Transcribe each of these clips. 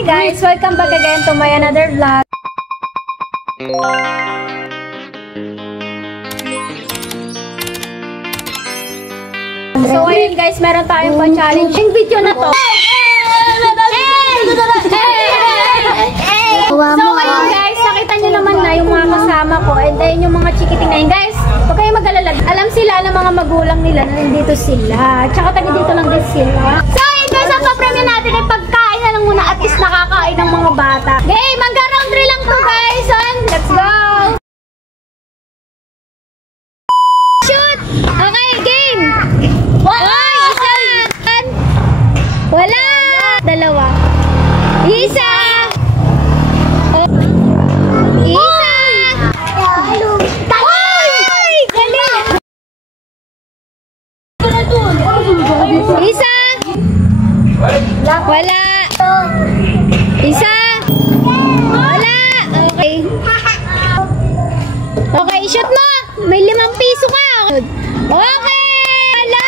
Hi guys! Welcome back again to my another vlog. So ayun guys, meron tayong pa-challenge yung video na to. So ayun guys, nakita nyo naman na yung mga kasama ko and then yung mga chikiting na yun. Guys, huwag kayong mag-alala. Alam sila ng mga magulang nila na nandito sila. Tsaka taga dito lang din sila. So ayun guys, ang pa-premium natin ay pagkain na lang muna at is nakakain ng mga bata. Okay, mag-round 3 lang to guys. Let's go! Shoot! Okay, game! Isa! Wala! Dalawa. Isa! Isa! Ay! Galing! Isa! Wala! Isa! Wala! Okay. Okay, shoot mo! May 5 piso ka! Okay! Wala!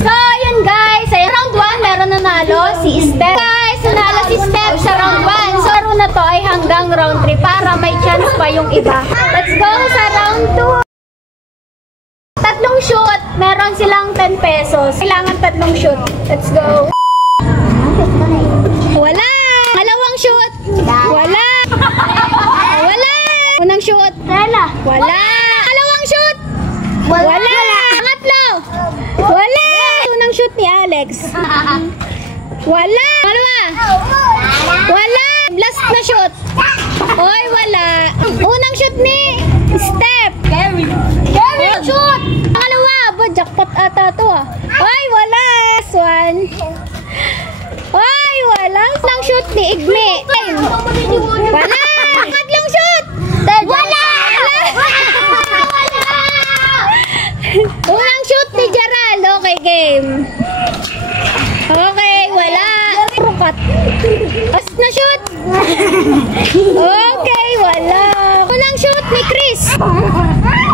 So, yun guys. Ay, round 1, meron nanalo si Steph. Guys, nanalo si Steph sa round 1. So, laro na to ay hanggang round 3 para may chance pa yung iba. Let's go sa round 2. Tatlong shoot. Meron silang 10 pesos. Kailangan 3 shoot. Let's go. Wala! Dalawang shoot. Wala! Wala! Unang shoot. Wala! Dalawang shoot. Wala! Pangatlo. Wala! Unang shoot ni Alex. Wala! Wala! Last na shoot. Oy, wala. Unang shoot ni Steph. Gary, shoot! Pangalawa. Ba, jackpot ata to ah. Oy, wala. Last one. Oy, wala. Unang shoot ni Igme. Wala! Pangatlong shoot. Wala! Unang shoot ni Gerald. Okay, game. Okay, wala. Rukat. Last na shoot. Okay, wala. Unang shoot ni Chris.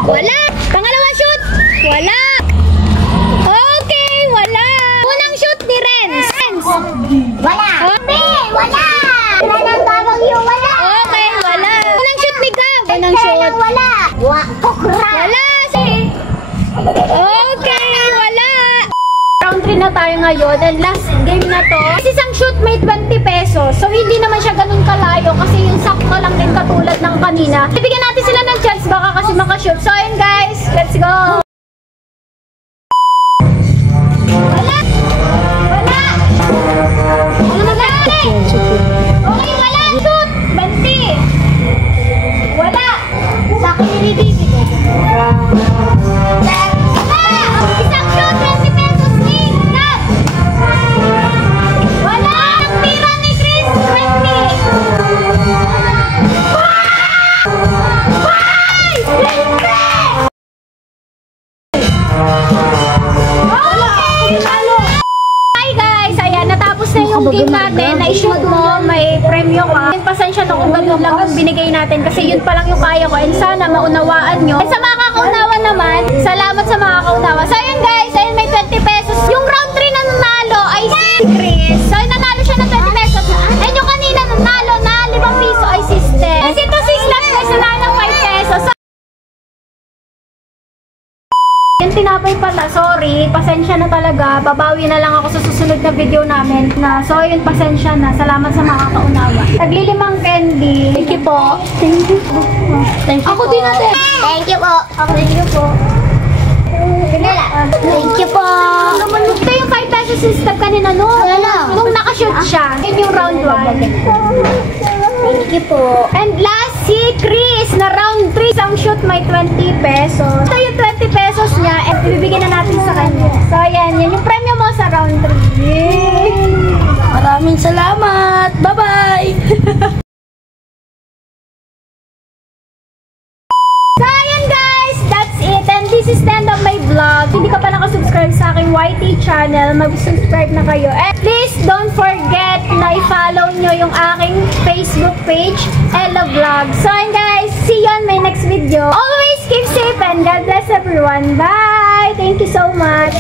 Wala. Pangalawang shoot. Wala. Okay, wala. Unang shoot ni Renz. Wala. Wala. Okay, wala. Unang shoot ni Gab. Unang shoot. Wala. Wala. Okay, wala. Round 3 na tayo ngayon and last game na to. Kasi isang shoot may 20 pesos. So hindi naman siya ganun kalayo kasi yung sakto lang din katulad ng kanina. Bibigyan natin sila ng chance baka kasi makashoot. So ayun guys, let's go! Wala! Wala! Ano magalit? Okay, wala! Shoot! 20! Wala! Sa akin nilibibig ko. Isang shoot, 20 pesos ni Gab. Wala! Ang tira ni Chris, 20! Hi guys! Ayan, natapos na yung game natin. Na-shoot mo, may premyo ka. Pasensya na kung ganun lang yung binigay natin kasi yun pa lang yung kaya ko and sana maunawaan nyo. And sa mga kakaunawa naman, salamat sa mga kakaunawa. So ayun guys, ayun may 20 pesos. Yung round 3 na nanalo ay si Chris. So nanalo siya ng 20 pesos. And yung kanina nanalo na 5 piso ay si Steph. Kasi ito si Steph guys, nanalo ng 5 pesos. So, yung tinapay pala, sorry, pasensya na talaga. Babawi na lang ako sa susunod na video namin. So yun, pasensya na. Salamat sa mga kaunawa. Tagli-5 candy. Thank you po. Thank you po. Thank you. Ako din natin. Thank you po. Thank you po. Thank you po. Ito yung 5 pesos si Steph kanina nung nakashoot siya. Yun yung round 1. Thank you po. And last, si Chris na round 3. Isang shoot may 20 pesos. Ito yung 20 pesos niya and ibibigyan na natin sa kanya. So ayan, yan yung premyo mo sa round 3. Yay! Maraming salamat. Bye-bye. So ayan guys, that's it. And this is the end of my vlog. Hindi ka pa nakasubscribe sa aking YT channel, mag-subscribe na kayo. And please don't forget na i-follow nyo yung aking Facebook page, Ella Vlog. So ayan guys, see you on my next video. Always keep safe and God bless everyone. Bye! Thank you so much.